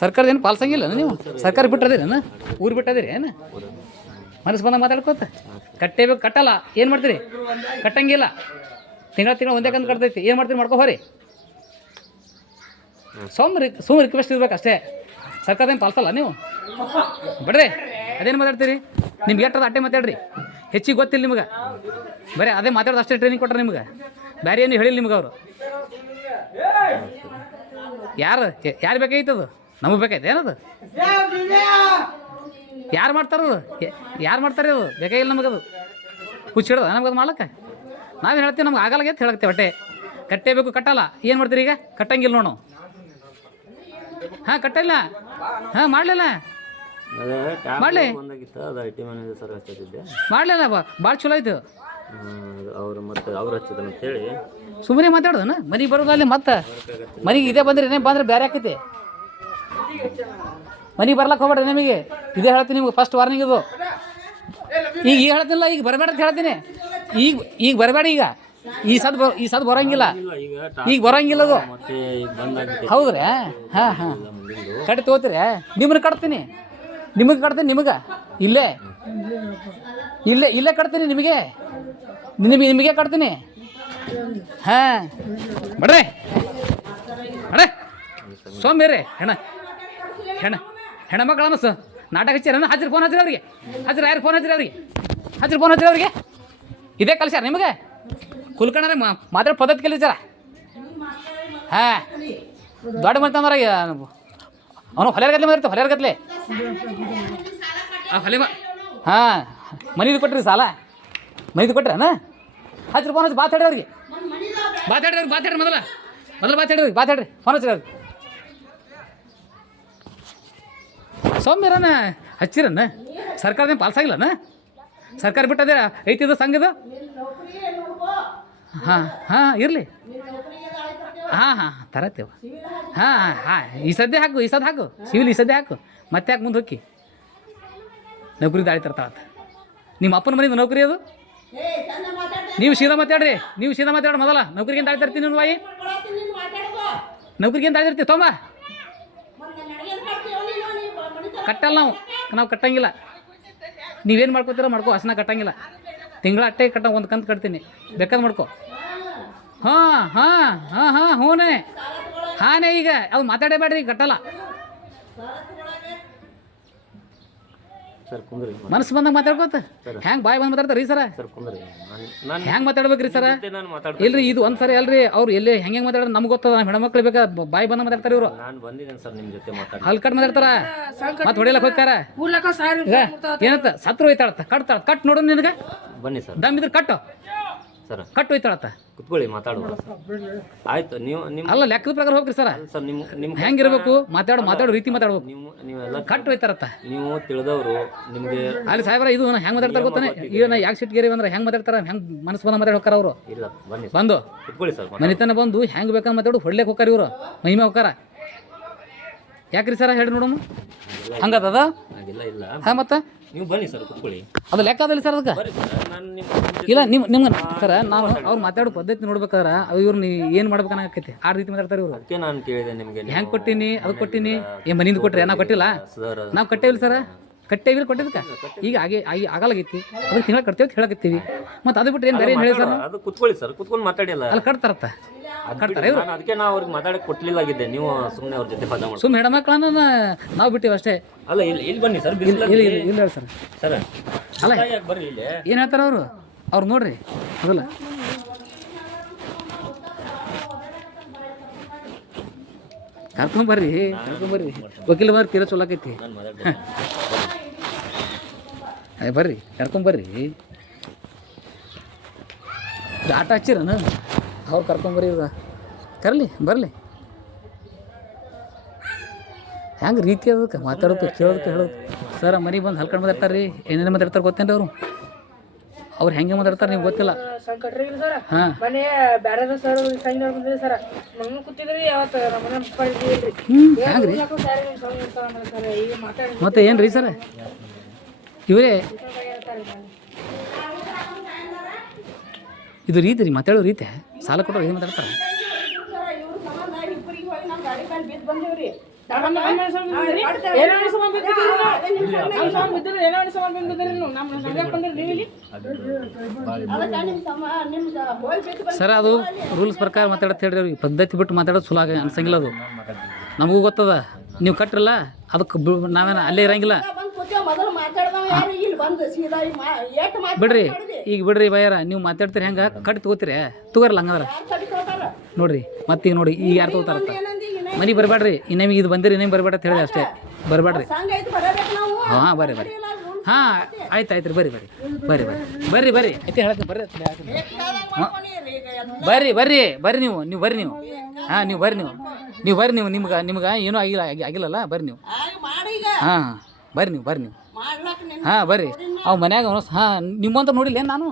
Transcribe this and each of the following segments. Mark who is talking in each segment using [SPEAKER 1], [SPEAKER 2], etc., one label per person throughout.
[SPEAKER 1] ಸರ್ಕಾರದ ಏನು ಪಾಲ್ಸಂಗಿಲ್ಲ ನೀವು? ಸರ್ಕಾರ ಬಿಟ್ಟದಿರೇನ? ಊರು ಬಿಟ್ಟದಿರಿ ಏನು ಮನಸ್ಸು ಬಂದ ಮಾತಾಡ್ಕೋತ. ಕಟ್ಟೇಬೇಕು ಕಟ್ಟಲ್ಲ. ಏನು ಮಾಡ್ತೀರಿ? ಕಟ್ಟಂಗಿಲ್ಲ. ತಿಂಗಳ ತಿಂಗಳ ಒಂದೇ ಕಂದು ಕಟ್ತೈತಿ. ಏನು ಮಾಡ್ತೀರಿ? ಮಾಡ್ಕೋ ಹೋರಿ. ಸೋಮ್ ರಿ ಸುಮ್ ರಿಕ್ವೆಸ್ಟ್ ಇರ್ಬೇಕು ಅಷ್ಟೇ. ಸರ್ಕಾರದೇನು ಪಾಲ್ಸಲ್ಲ ನೀವು? ಬಿಡ್ರಿ. ಅದೇನು ಮಾತಾಡ್ತೀರಿ? ನಿಮ್ಗೆ ಎಟ್ಟದ ಅಟ್ಟೆ ಮಾತಾಡ್ರಿ? ಹೆಚ್ಚಿಗೆ ಗೊತ್ತಿಲ್ಲ ನಿಮ್ಗೆ. ಬರೀ ಅದೇ ಮಾತಾಡೋದು ಅಷ್ಟೇ ಟ್ರೈನಿಂಗ್ ಕೊಟ್ಟರೆ ನಿಮ್ಗೆ. ಬೇರೆ ಏನು ಹೇಳಿಲ್ಲ ನಿಮ್ಗೆ ಅವರು. ಯಾರು? ಯಾರು ಬೇಕಾಗಿತ್ತದು ನಮಗೆ ಬೇಕಾಯ್ತು ಏನದು? ಯಾರು ಮಾಡ್ತಾರದು ಯಾರು ಮಾಡ್ತಾರೆ ಅದು ಬೇಕಾಗಿಲ್ಲ ನಮಗದು? ಹಿಡ್ದ ನಮಗದು ಮಾಡಕ್ಕೆ ನಾವೇನು ಹೇಳ್ತೀವಿ? ನಮ್ಗೆ ಆಗಲ್ಲ ಅಂತ ಹೇಳಕ್ತೇವೆ ಹೊಟ್ಟೆ. ಕಟ್ಟೇಬೇಕು ಕಟ್ಟಲ್ಲ. ಏನು ಮಾಡ್ತೀರಿ ಈಗ? ಕಟ್ಟಂಗಿಲ್ಲ ನೋಡು. ಹಾಂ ಕಟ್ಟಿಲ್ಲ. ಹಾಂ ಮಾಡಲಿಲ್ಲ? ಮಾಡಲಿ. ಮಾಡಲಿಲ್ಲ ಭಾಳ ಚಲೋ ಆಯ್ತು.
[SPEAKER 2] ಅವರು ಮತ್ತೆ ಅವ್ರು ಹಚ್ಚಿದ್ರು ಅಂತೇಳಿ
[SPEAKER 1] ಸುಮ್ಮನೆ ಮಾತಾಡೋದನ? ಮನೆಗೆ ಬರೋದು ಅಲ್ಲಿ ಮತ್ತೆ? ಮನೆಗೆ ಇದೇ ಬಂದ್ರೆ ಏನೇ ಬಂದ್ರೆ ಬೇರೆ ಆಕೈತಿ? ಮನೆಗೆ ಬರ್ಲಕ್ಕೆ ಹೋಗ್ಬೇಡ್ರಿ ನಿಮಗೆ. ಇದೇ ಹೇಳ್ತೀನಿ ನಿಮ್ಗೆ ಫಸ್ಟ್ ವಾರ್ನಿಂಗ್ ಇದು. ಈಗ ಈಗ ಹೇಳ್ತೀನಿಲ್ಲ ಈಗ ಬರಬೇಡ ಅಂತ ಹೇಳ್ತೀನಿ. ಈಗ ಈಗ ಬರಬೇಡ ಈಗ. ಈ ಸದ್ ಈ ಸದ್ ಬರೋಂಗಿಲ್ಲ.
[SPEAKER 2] ಈಗ
[SPEAKER 1] ಬರೋಂಗಿಲ್ಲ ಅದು. ಹೌದ್ರಿ? ಹಾಂ ಹಾಂ. ಕಟ್ಟಿ ತಗೋತೀರಿ? ನಿಮ್ಮನ್ನ ಕಟ್ತೀನಿ. ನಿಮಗೆ ಕಟ್ತೀನಿ, ನಿಮಗೆ. ಇಲ್ಲೇ. ಇಲ್ಲೇ ಇಲ್ಲೇ ಕಟ್ತೀನಿ ನಿಮಗೆ? ನಿಮಗೆ ನಿಮಗೆ ಕಟ್ತೀನಿ? ಹಾಂ. ಬಡ್ರಿ ಅಡೆ ಸೋಂಬೇರಿ ಹೆಣ. ಹೆಣ ಹೆಣ ಮಕ್ಕಳ ಸರ್ ನಾಟಕ ಹಚ್ಚಿರ ಹಚ್ಚಿರಿ, ಫೋನ್ ಹಚ್ಚಿರಿ ಅವ್ರಿಗೆ. ಹಚ್ಚಿರಿ, ಯಾರು ಫೋನ್ ಹಚ್ಚಿರಿ ಅವ್ರಿಗೆ? ಹಚ್ಚಿರಿ, ಫೋನ್ ಹಚ್ಚಿರಿ ಅವ್ರಿಗೆ? ಇದೇ ಕಲ್ಸ್ಯಾರ ನಿಮಗೆ? ಕುಲ್ಕಣ್ಣ ಮಾತಾಡೋ ಪದ್ಧತಿ ಕಲಿಸ್ಯಾರ ಹಾಂ. ದೊಡ್ಡ ಮನೆ ಅಂದ್ರೆ ಅವನು ಹೊಲೆಯರ್ಗತ್ಲೆ ಮಾತಾಡ್ತಾರೆ ಹೊಲೆಯರ್ಗತ್ಲೆ ಹೊಲೆಯರ್ ಗತ್ಲೆ ಆ ಹೊಲೆ ಹಾಂ, ಮನಿದು ಕೊಟ್ರಿ ಸಾಲ? ಮನಿದು ಕೊಟ್ರನ ಹಚ್ಚಿರಿ ಫೋನ್ ಹಚ್ಚಿ ಮಾತಾಡ್ರಿ ಅವ್ರಿಗೆ. ಹೇಳ್ರಿ ಅವ್ರಿಗೆ ಮಾತಾಡ್ರಿ ಮೊದಲ. ಮೊದಲು ಮಾತಾಡ್ರಿ ಮಾತಾಡ್ರಿ ಫೋನ್ ಹಚ್ಚಿರಿ ಸೌಮ್ಯರನ ಹಚ್ಚಿರನ್ನ? ಸರ್ಕಾರದೇನು ಪಾಲ್ಸಾಗಿಲ್ಲನ ಸರ್ಕಾರ ಬಿಟ್ಟದೆ ಐತಿದು ಸಂಘದ ಹಾಂ ಹಾಂ, ಇರಲಿ. ಹಾಂ ಹಾಂ ತರತ್ತೇವ. ಹಾಂ ಹಾಂ ಹಾಂ, ಈ ಸದ್ಯ ಹಾಕು, ಈ ಸದ್ಯ ಹಾಕು. ಸಿವಿಲ್ ಈ ಸದ್ಯ ಹಾಕು. ಮತ್ತೆ ಯಾಕೆ ಮುಂದೆ ಹೋಗಿ ನೌಕರಿ ದಾಳಿ ತರ್ತಾಳತ್ತ ನಿಮ್ಮ ಅಪ್ಪನ ಮನೆಯಿಂದ ನೌಕರಿ ಅದು? ನೀವು ಸೀದಾ ಮಾತಾಡ್ರಿ, ನೀವು ಸೀದಾ ಮಾತಾಡ್ರಿ ಮೊದಲ. ನೌಕರಿಗೆ ದಾಳಿ ತರ್ತೀನಿ ನಿಮ್ಮ ಬಾಯಿ ನೌಕರಿಗೆ ದಾಳಿ ತರ್ತೀವಿ ತೊಂಬ ಕಟ್ಟಲ್ಲ ನಾವು ನಾವು ಕಟ್ಟಂಗಿಲ್ಲ. ನೀವೇನು ಮಾಡ್ಕೋತೀರೋ ಮಾಡ್ಕೋ, ಹಸನ ಕಟ್ಟಂಗಿಲ್ಲ. ತಿಂಗಳ ಅಟ್ಟೆ ಕಟ್ಟ, ಒಂದು ಕಂತು ಕಟ್ತೀನಿ. ಬೇಕಾದ್ ಮಾಡ್ಕೋ. ಹಾಂ ಹಾಂ ಹಾಂ ಹಾಂ ಹ್ಞೂನೇ ಹಾನೇ ಈಗ, ಅದು ಮಾತಾಡೇಬೇಡ್ರಿ ಕಟ್ಟಲ್ಲ.
[SPEAKER 2] ಸರ್ ಕುಂದ್ರಿ
[SPEAKER 1] ಮನಸ್ಸು ಬಂದಾಗ ಮಾತಾಡ್ಕೋತ? ಹೆಂಗೆ ಬಾಯಿ ಬಂದ್ ಮಾತಾಡ್ತಾರೆ ರೀ ಸರ?
[SPEAKER 2] ಸರ್ ಕುಂದ್ರಿ. ನಾನು
[SPEAKER 1] ಹೆಂಗೆ ಮಾತಾಡ್ಬೇಕ್ರಿ ಸರ?
[SPEAKER 2] ನಾನು ಮಾತಾಡ್ತೀನಿ.
[SPEAKER 1] ಇಲ್ರಿ ಇದು ಒಂದು ಸರಿ ಅಲ್ರಿ. ಅವ್ರು ಎಲ್ಲಿ ಹೆಂಗೆ ಮಾತಾಡೋದು ನಮ್ಗೆ ಗೊತ್ತದ. ಹೆಣ್ಣ ಹೆಣ್ಮಕ್ಳು ಬೇಕಾ ಬಾಯಿ ಬಂದ ಮಾತಾಡ್ತಾರೆ ಇವರು.
[SPEAKER 2] ನಾನು ಬಂದಿದ್ದೇನೆ ಸರ್ ನಿಮ್ಮ ಜೊತೆ ಮಾತಾಡಿ
[SPEAKER 1] ಅಲ್ಲಿ ಕಟ್ ಮಾತಾಡ್ತಾರ? ಮತ್ತೆ ಹೊಡಿಲಕ್ಕೆ ಹೋಗ್ತಾರ? ಏನಂತ? ಸತ್ರು ಹೋಯ್ತಾಳತ್ತ ಕಟ್ತಾಳ ಕಟ್ ನೋಡು ನಿನಗೆ.
[SPEAKER 2] ಬನ್ನಿ ಸರ್.
[SPEAKER 1] ದಮ್ ಇದ್ರೆ ಕಟ್ಟು.
[SPEAKER 2] ಸರ್.
[SPEAKER 1] ಕಟ್ಟು ಹೋಯ್ತಾಳತ್ತ?
[SPEAKER 2] ಕುತ್ಕೊಳ್ಳಿ ಮಾತಾಡುವ. ಆಯ್ತು ನೀವು ನಿಮ್ಮ
[SPEAKER 1] ಅಲ್ಲ ಲೆಕ್ಕದ ಪ್ರಕಾರ ಹೋಗ್ರಿ ಸರ್.
[SPEAKER 2] ಸರ್ ನಿಮ್ಮ ನಿಮ್ಮ
[SPEAKER 1] ಹೆಂಗಿರ್ಬೇಕು ಮಾತಾಡೋ ಮಾತಾಡೋ ರೀತಿ ಮಾತಾಡ್ಬೇಕು.
[SPEAKER 2] ನೀವು ನೀವೆಲ್ಲ
[SPEAKER 1] ಕಟ್ ಹೋಯ್ತಾರತ್ತ.
[SPEAKER 2] ನೀವು ತಿಳಿದವರು ನಿಮಗೆ
[SPEAKER 1] ಅಲ್ಲಿ ಸಾಹೇಬ್ರ ಇದು ಹೆಂಗ್ ಮಾತಾಡ್ತಾರೆ ಗೊತ್ತಾನೆ? ಈಗ ನಾ ಯಾಕೆ ಸಿಟ್ಗೇರಿ ಬಂದ್ರೆ ಹೆಂಗ್ ಮಾತಾಡ್ತಾರ ಹೆಂಗ್ ಮನಸ್ಸು ಬಂದ ಮಾತಾಡಿ ಹೋಗ್ತಾರ ಅವರು?
[SPEAKER 2] ಇಲ್ಲ ಬನ್ನಿ.
[SPEAKER 1] ಬಂದು.
[SPEAKER 2] ಕುತ್ಕೊಳ್ಳಿ ಸರ್
[SPEAKER 1] ಮನಿತನ ಬಂದು ಹೆಂಗ್ ಬೇಕಂತ ಮಾತಾಡು ಹೊಡ್ಲಿಕ್ಕೆ ಹೋಗ್ತಾರ ಇವರು. ಮಹಿಮೆ ಹೋಗ್ತಾರ ಯಾಕ್ರಿ ಸರ್ ಹೇಳಿ ನೋಡಮ್ಮ ಹಂಗದ
[SPEAKER 2] ಹಾಗಿಲ್ಲ ಇಲ್ಲ.
[SPEAKER 1] ಹಾ ಮತ್ತೆ?
[SPEAKER 2] ನೀವು ಬನ್ನಿ ಸರ್ ಕುತ್ಕೊಳ್ಳಿ.
[SPEAKER 1] ಅದು ಲೆಕ್ಕ ಅದಲ್ಲ ಸರ್ ಅದಕ್ಕೆ?
[SPEAKER 2] ನಾನು
[SPEAKER 1] ಇಲ್ಲ ನಿಮ್ಮ ನಿಮ್ಗೆ ಸರ. ನಾವು ಅವ್ರು ಮಾತಾಡೋ ಪದ್ಧತಿ ನೋಡ್ಬೇಕಾದ್ರೆ ಇವ್ರ ಇವ್ರು ನೀ ಏನು ಮಾಡ್ಬೇಕನ್ನಾಗೈತಿ ಆ ರೀತಿ ಮಾತಾಡ್ತಾರೆ ಇವರು.
[SPEAKER 2] ಅದಕ್ಕೆ ನಾನು ಕೇಳಿದೆ ನಿಮಗೆ
[SPEAKER 1] ಹೆಂಗ್ ಕೊಟ್ಟಿನಿ? ಅದು ಕೊಟ್ಟಿನಿ? ಏ ಮನಿಂದ ಕೊಟ್ಟರೆ ನಾವು ಕೊಟ್ಟಿಲ್ಲ?
[SPEAKER 2] ಸರ್
[SPEAKER 1] ನಾವು ಕಟ್ಟೇವಿಲ್ಲ ಸರ್. ಕಟ್ಟೇವಿಲ್ಲ ಕೊಟ್ಟಿದ್ದಕ್ಕೆ? ಈಗ ಆಗಿ ಆಗಿ ಆಗಲಾಗೈತಿ. ಅದಕ್ಕೆ ತಿಂಗಳ ಕಟ್ತೇವೆ ಅಂತ ಹೇಳಕತ್ತೀವಿ. ಮತ್ತು ಅದು ಬಿಟ್ಟು ಏನು ಬೇರೆ ಏನು ಹೇಳಿ ಸರ್?
[SPEAKER 2] ಅದು ಕುತ್ಕೊಳ್ಳಿ ಸರ್ ಕುತ್ಕೊಂಡು ಮಾತಾಡಿಲ್ಲ
[SPEAKER 1] ಅಲ್ಲಿ ಕಟ್ತಾರತ್ತ. ಕಟ್ತಾರೆ ಇವರು.
[SPEAKER 2] ನಾನು ಅದಕ್ಕೆ ನಾವು ಅವ್ರಿಗೆ ಮಾತಾಡಕ್ಕೆ ಕೊಟ್ಲಿಲ್ಲಾಗಿದ್ದೆ. ನೀವು ಸುಮ್ಮನೆ ಅವ್ರ ಜೊತೆ ಪದ ಮಾಡಿ
[SPEAKER 1] ಸುಮ್ಮ ಹೆಣ್ಮಕ್ಳನ್ನ ನಾವು ಬಿಟ್ಟಿವಿ ಅಷ್ಟೇ.
[SPEAKER 2] ಅಲ್ಲ ಇಲ್ಲಿ ಇಲ್ಲಿ ಬನ್ನಿ ಸರ್
[SPEAKER 1] ಇಲ್ಲ ಇಲ್ಲ ಇಲ್ಲ ಸರ್.
[SPEAKER 2] ಸರ್
[SPEAKER 1] ಅಲ್ಲ
[SPEAKER 2] ಬರ್ರಿ ಇಲ್ಲಿ?
[SPEAKER 1] ಏನು ಹೇಳ್ತಾರೆ ಅವರು? ಅವ್ರು ನೋಡ್ರಿ ಅದಲ್ಲ ಕರ್ಕೊಂಬರ್ರಿ ಕರ್ಕೊಂಬರ್ರಿ ವಕೀಲ ಬರ್ರಿ ತೀರ ಚೊಲಾಕೈತಿ ಬರ್ರಿ ಕರ್ಕೊಂಬರ್ರಿ ಇದು ಆಟ ಹಚ್ಚಿರನ ಅವ್ರು ಕರ್ಕೊಂಬರಿ ಇವ್ರ. ಕರಲಿ ಬರಲಿ. ಹೆಂಗೆ ರೀತಿ ಅದಕ್ಕೆ? ಮಾತಾಡೋದು ಕೇಳೋದಕ್ಕೆ ಹೇಳೋದು ಸರ್ ಮನೆಗೆ ಬಂದು ಹಲ್ಕೊಂಡು ಮಾತಾಡ್ತಾರೆ ರೀ. ಏನೇನು ಮಾತಾಡ್ತಾರೆ ಗೊತ್ತೇನ್ರಿ ಅವರು? ಅವ್ರು ಹೆಂಗೆ ಮಾತಾಡ್ತಾರೆ ನಿಮ್ಗೆ ಗೊತ್ತಿಲ್ಲ. ಹಾಂ.
[SPEAKER 3] ಮನೆ ಸರ್ ಬಂದಿರಿ ಕೂತಿದ್ರಿ
[SPEAKER 1] ಹ್ಞೂ ಮತ್ತೆ ಏನು ರೀ? ಸರ್ ಇವರೇ. ಇದು ರೀತಿ ರೀ ಮಾತಾಡೋ ರೀತಿ. ಸಾಲ ಕೊಟ್ಟರು ಏನು ಮಾತಾಡ್ತಾರೆ? ಸರ್, ಅದು ರೂಲ್ಸ್ ಪ್ರಕಾರ ಮಾತಾಡತ್ತೆ ಹೇಳ್ರಿ ಅವ್ರಿಗೆ. ಪದ್ಧತಿ ಬಿಟ್ಟು ಮಾತಾಡೋದು ಆಗ ಅನ್ಸಂಗಿಲ್ಲ ಅದು. ನಮಗೂ ಗೊತ್ತದ. ನೀವು ಕಟ್ಟ್ರಲ್ಲ ಅದಕ್ಕೆ ನಾವೇನು ಅಲ್ಲೇ ಇರಂಗಿಲ್ಲ.
[SPEAKER 4] ಮೊದಲು ಮಾತಾಡ್ದವ ಯಾರು? ಇಲ್ಲಿ ಬಂದು ಸೀದಾ ಈ ಮಾ ಏಟ್ ಮಾತು
[SPEAKER 1] ಬಿಡ್ರಿ ಈಗ ಬಿಡ್ರಿ ಬಯ್ಯಾರ ನೀವು ಮಾತಾಡ್ತೀರಿ ಹೆಂಗೆ? ಕಟ್ ತಗೋತೀರಿ ತಗೋರಲ್ಲ
[SPEAKER 4] ಹಂಗಾರ
[SPEAKER 1] ನೋಡ್ರಿ ಮತ್ತೀಗ ನೋಡಿ ಈಗ ಯಾರು
[SPEAKER 4] ತಗೋತಾರ
[SPEAKER 1] ಮನೆಗೆ ಬರಬೇಡ್ರಿ ಇನ್ನೇಮಿಗೆ ಇದು ಬಂದಿರಿ ಇನ್ನೇ ಬರಬೇಡ ಅಂತ ಹೇಳಿದೆ ಅಷ್ಟೇ. ಬರಬೇಡ್ರಿ ಹಾಂ ಬರ್ರಿ ಬರ್ರಿ. ಹಾಂ ಆಯ್ತು ಆಯ್ತು ರೀ ಬರ್ರಿ ಬರ್ರಿ ಬರ್ರಿ ಬರ್ರಿ. ಬರ್ರಿ ಬರ್ರಿ. ಐತಿ ಹೇಳಕ್ಕೆ ಬರ್ರಿ ಬರ್ರಿ ಬರ್ರಿ ಬರ್ರಿ ನೀವು ನೀವು ಬರ್ರಿ ನೀವು. ಹಾಂ ನೀವು ಬರ್ರಿ ನೀವು. ನೀವು ಬರ್ರಿ ನೀವು ನಿಮ್ಗೆ ನಿಮ್ಗೆ ಏನೂ ಆಗಿಲ್ಲ ಆಗಿ- ಆಗಿಲ್ಲಲ್ಲ ಬರ್ರಿ ನೀವು. ಹಾಂ. ಬರ್ರಿ ನೀವು ಬರ್ರಿ ನೀವು. ಹಾಂ ಬರ್ರಿ. ಅವ್ ಮನ್ಯಾಗ ಅವನು ಹಾಂ ನಿಮ್ಮಂತ ನೋಡಿಲ್ಲ ಏನು ನಾನು?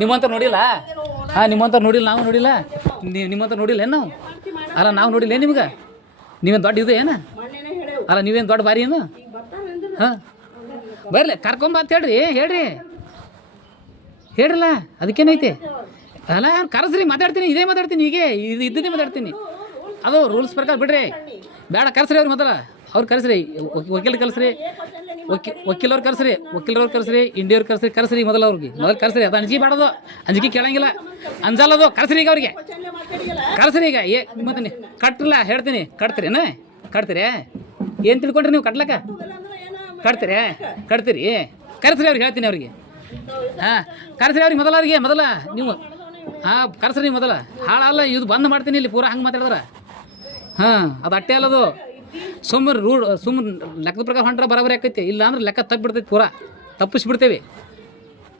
[SPEAKER 1] ನಿಮ್ಮಂತ ನೋಡಿಲ್ಲ. ಹಾಂ ನಿಮ್ಮಂತ ನೋಡಿಲ್ಲ ನಾವು ನೋಡಿಲ್ಲ. ನೀವು ನಿಮ್ಮಂತ ನೋಡಿಲ್ಲ ಏನು ನಾವು? ಅಲ್ಲ ನಾವು ನೋಡಿಲ್ಲ ಏನು ನಿಮ್ಗೆ? ನೀವೇನು ದೊಡ್ಡ ಇದು ಏನು? ಅಲ್ಲ ನೀವೇನು ದೊಡ್ಡ ಬಾರಿ ಏನು? ಹಾಂ. ಬರ್ಲಿ ಕರ್ಕೊಂಬ ಅಂತ ಹೇಳ್ರಿ ಹೇಳ್ರಿ. ಹೇಳ್ರಲ್ಲ ಅದಕ್ಕೇನೈತಿ? ಅಲ್ಲ ಕರೆಸ್ರಿ ಮಾತಾಡ್ತೀನಿ ಇದೇ ಮಾತಾಡ್ತೀನಿ ಹೀಗೆ ಇದು ಇದ್ದದೇ ಮಾತಾಡ್ತೀನಿ. ಅದು ರೂಲ್ಸ್ ಪ್ರಕಾರ ಬಿಡ್ರಿ. ಬೇಡ ಕರೆಸ್ರಿ ಅವ್ರು ಮೊದಲ. ಅವ್ರು ಕರೆಸ್ರಿ ವಕೀಲ್ ಕರೆಸ್ರಿ. ವಕೀಲ್ ವಕೀಲವ್ರು ಕರೆಸ್ರಿ, ವಕೀಲರವ್ರು ಕರೆಸ್ರಿ, ಇಂಡಿಯವ್ರು ಕರೆಸ್ರಿ ಕರೆಸ್ರಿ ಮೊದಲು ಅವ್ರಿಗೆ. ಮೊದಲು ಕರೆಸ್ರಿ, ಅದು ಅಂಜಿಕೆ ಬಾಡೋದು. ಅಂಜಿಕೆ ಕೇಳಂಗಿಲ್ಲ. ಅಂಜಲ್ಲದು ಕರೆಸ್ರಿ ಈಗ ಅವ್ರಿಗೆ. ಕರೆಸ್ರಿ ಈಗ. ಏ ಮತ್ತೆ ಕಟ್ಟಲ್ಲ ಹೇಳ್ತೀನಿ. ಕಟ್ತೀರಿ ಕಟ್ತೀರೇನ ಕಟ್ತೀರಿ? ಏನು ತಿಳ್ಕೊಂಡ್ರಿ ನೀವು ಕಟ್ಲಕ್ಕ? ಕಟ್ತೀರಿ? ಕಟ್ತೀರಿ? ಕರೆಸ್ರಿ ಅವ್ರಿಗೆ, ಹೇಳ್ತೀನಿ ಅವ್ರಿಗೆ. ಹಾಂ, ಕರೆಸ್ರಿ ಅವ್ರಿಗೆ ಮೊದಲ ಅವ್ರಿಗೆ, ಮೊದಲ. ನೀವು, ಹಾಂ, ಕರೆಸ್ರಿ ಮೊದಲ. ಹಾಳಲ್ಲ, ಇದು ಬಂದ್ ಮಾಡ್ತೀನಿ, ಇಲ್ಲಿ ಪೂರಾ ಹಂಗೆ ಮಾತಾಡಿದ್ರೆ. ಹಾಂ, ಅದು ಅಟ್ಟೆ ಅಲ್ಲದು. ಸುಮ್ಮನೆ ರೂಢ ಸುಮ್ಮನೆ ಲೆಕ್ಕದ ಪ್ರಕಾರ ಹೊಂಟ್ರೆ ಬರೋಬರಿ ಆಕೈತಿ. ಇಲ್ಲ ಅಂದ್ರೆ ಲೆಕ್ಕ ತಪ್ಪಿಬಿಡ್ತೈತಿ ಪೂರಾ. ತಪ್ಪಿಸ್ಬಿಡ್ತೇವೆ.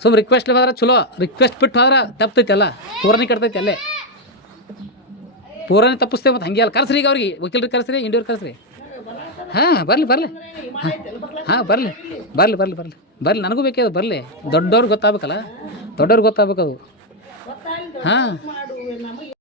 [SPEAKER 1] ಸುಮ್ಮನೆ ರಿಕ್ವೆಸ್ಟ್ ಹೋದ್ರೆ ಚಲೋ. ರಿಕ್ವೆಸ್ಟ್ ಬಿಟ್ಟು ಹೋದ್ರೆ ತಪ್ತೈತಿ ಅಲ್ಲ. ಪೂರನೇ ಕಟ್ತೈತಿ ಅಲ್ಲೇ. ಪೂರನೇ ತಪ್ಪಿಸ್ತೇವೆ ಮತ್ತು ಹಂಗೆ ಅಲ್ಲ. ಕರೆಸ್ರಿ ಈಗ ಅವ್ರಿಗೆ. ವಕೀಲರಿಗೆ ಕರೆಸ್ರಿ ಇಂಡಿಯವ್ರು ಕರೆಸ್ರಿ. ಹಾಂ, ಬರಲಿ ಬರಲಿ. ಹಾಂ ಬರಲಿ. ಬರಲಿ ಬರಲಿ ಬರಲಿ. ಬರಲಿ. ನನಗೂ ಬೇಕೇ ಅದು, ಬರಲಿ. ದೊಡ್ಡವ್ರಿಗೆ ಗೊತ್ತಾಗಬೇಕಲ್ಲ. ದೊಡ್ಡವ್ರಿಗೆ ಗೊತ್ತಾಗಬೇಕದು ಹಾಂ.